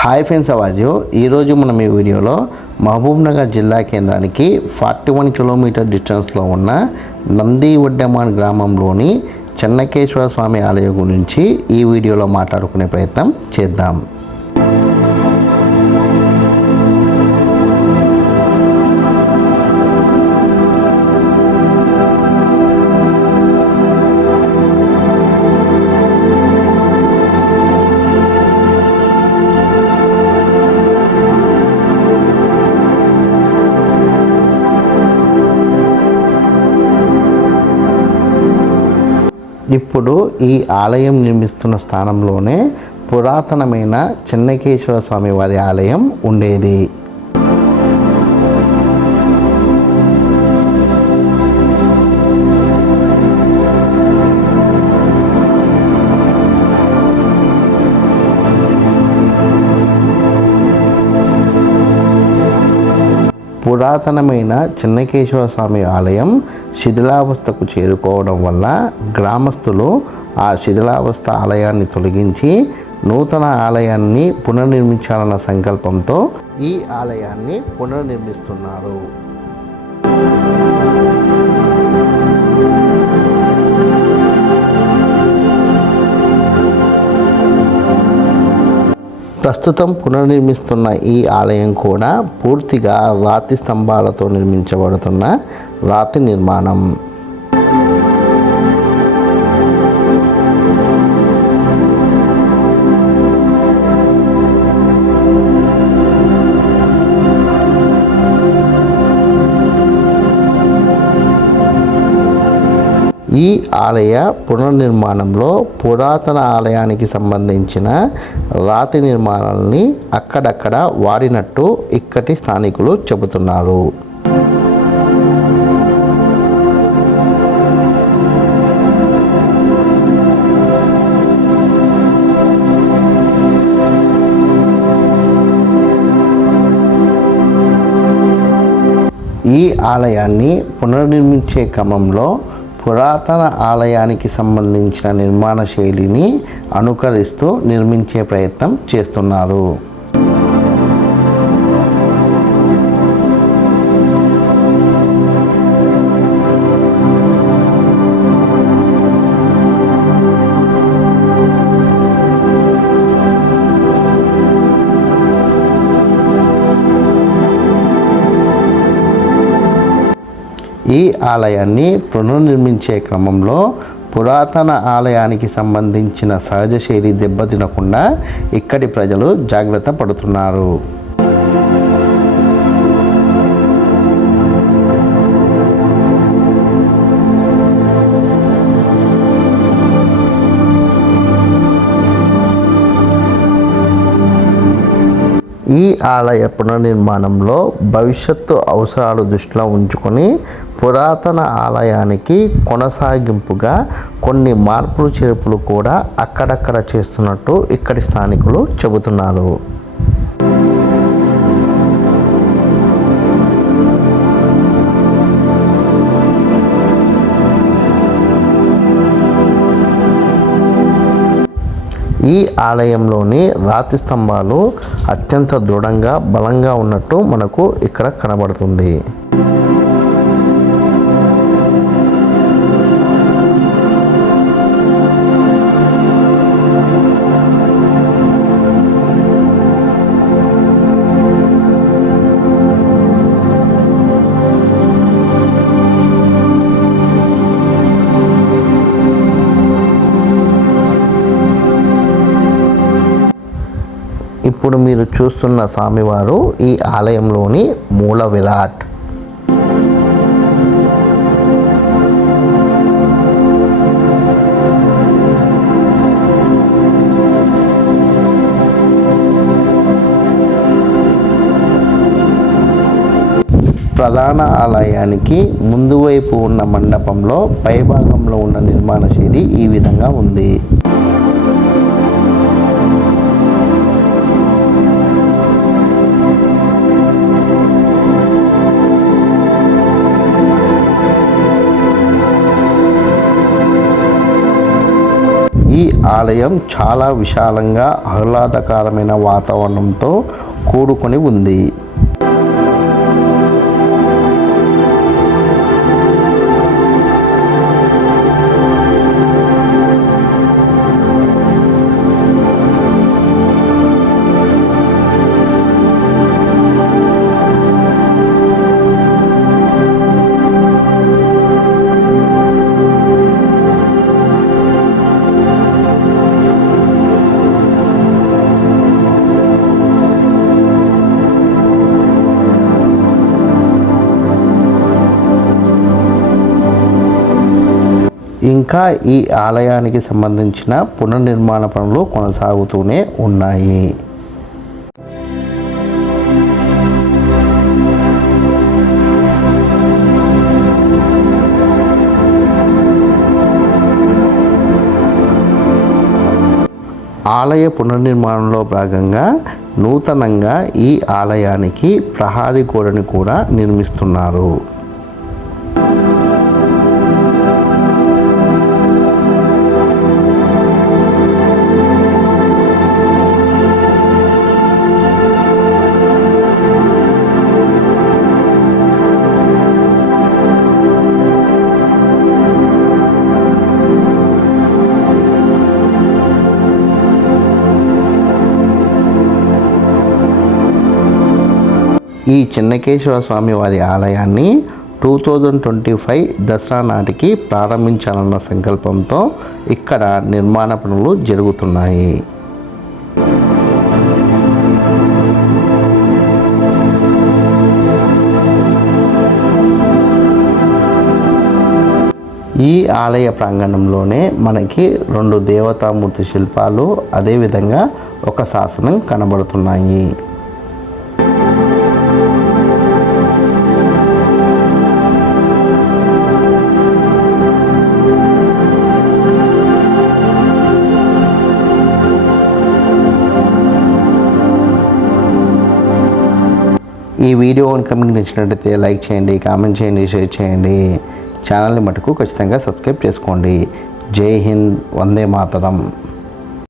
Hi friends, అవాజు ఈరోజు మనం ఈ వీడియోలో మహబూబ్నగర్ జిల్లా కేంద్రానికి 41 కిలోమీటర్ డిస్టెన్స్లో ఉన్న నంది వడ్డెమాన్ గ్రామంలోని చెన్నకేశ్వర స్వామి ఆలయం గురించి ఈ వీడియోలో మాట్లాడుకునే ప్రయత్నం చేద్దాం. ఇప్పుడు ఈ ఆలయం నిర్మిస్తున్న స్థానంలోనే పురాతనమైన చెన్నకేశ్వర స్వామి వారి ఆలయం ఉండేది. పురాతనమైన చెన్నకేశ్వర స్వామి ఆలయం శిథిలావస్థకు చేరుకోవడం వల్ల గ్రామస్తులు ఆ శిథిలావస్థ ఆలయాన్ని తొలగించి నూతన ఆలయాన్ని పునర్నిర్మించాలన్న సంకల్పంతో ఈ ఆలయాన్ని పునర్నిర్మిస్తున్నారు. ప్రస్తుతం పునర్నిర్మిస్తున్న ఈ ఆలయం కూడా పూర్తిగా రాతి స్తంభాలతో నిర్మించబడుతున్న రాతి నిర్మాణం. ఈ ఆలయ పునర్నిర్మాణంలో పురాతన ఆలయానికి సంబంధించిన రాతి నిర్మాణాలని అక్కడక్కడ వాడినట్టు ఇక్కడి స్థానికులు చెబుతున్నారు. ఈ ఆలయాన్ని పునర్నిర్మించే క్రమంలో పురాతన ఆలయానికి సంబంధించిన నిర్మాణ శైలిని అనుకరిస్తూ నిర్మించే ప్రయత్నం చేస్తున్నారు. ఈ ఆలయాన్ని పునర్నిర్మించే క్రమంలో పురాతన ఆలయానికి సంబంధించిన సహజ శైలి దెబ్బతినకుండా ఇక్కడి ప్రజలు జాగ్రత్త పడుతున్నారు. ఈ ఆలయ పునర్నిర్మాణంలో భవిష్యత్తు అవసరాలు దృష్టిలో ఉంచుకొని పురాతన ఆలయానికి కొనసాగింపుగా కొన్ని మార్పులు చేర్పులు కూడా అక్కడక్కడ చేస్తున్నట్టు ఇక్కడి స్థానికులు చెబుతున్నారు. ఈ ఆలయంలోని రాతి స్తంభాలు అత్యంత దృఢంగా బలంగా ఉన్నట్టు మనకు ఇక్కడ కనబడుతుంది. ఇప్పుడు మీరు చూస్తున్న స్వామివారు ఈ ఆలయంలోని మూల విరాట్. ప్రధాన ఆలయానికి ముందు వైపు ఉన్న మండపంలో పైభాగంలో ఉన్న నిర్మాణ శైలి ఈ విధంగా ఉంది. ఈ ఆలయం చాలా విశాలంగా ఆహ్లాదకరమైన వాతావరణంతో కూడుకొని ఉంది. ఇంకా ఈ ఆలయానికి సంబంధించిన పునర్నిర్మాణ పనులు కొనసాగుతూనే ఉన్నాయి. ఆలయ పునర్నిర్మాణంలో భాగంగా నూతనంగా ఈ ఆలయానికి ప్రహరీ గోడని కూడా నిర్మిస్తున్నారు. ఈ చెన్నకేశ్వర స్వామి వారి ఆలయాన్ని 2025 దసరా నాటికి ప్రారంభించాలన్న సంకల్పంతో ఇక్కడ నిర్మాణ పనులు జరుగుతున్నాయి. ఈ ఆలయ ప్రాంగణంలోనే మనకి 2 దేవతామూర్తి శిల్పాలు అదేవిధంగా ఒక శాసనం కనబడుతున్నాయి. ఈ వీడియో కనుక మీకు నచ్చినట్లయితే లైక్ చేయండి, కామెంట్ చేయండి, షేర్ చేయండి. ఛానల్ని మటుకు ఖచ్చితంగా సబ్స్క్రైబ్ చేసుకోండి. జై హింద్, వందే మాతరం.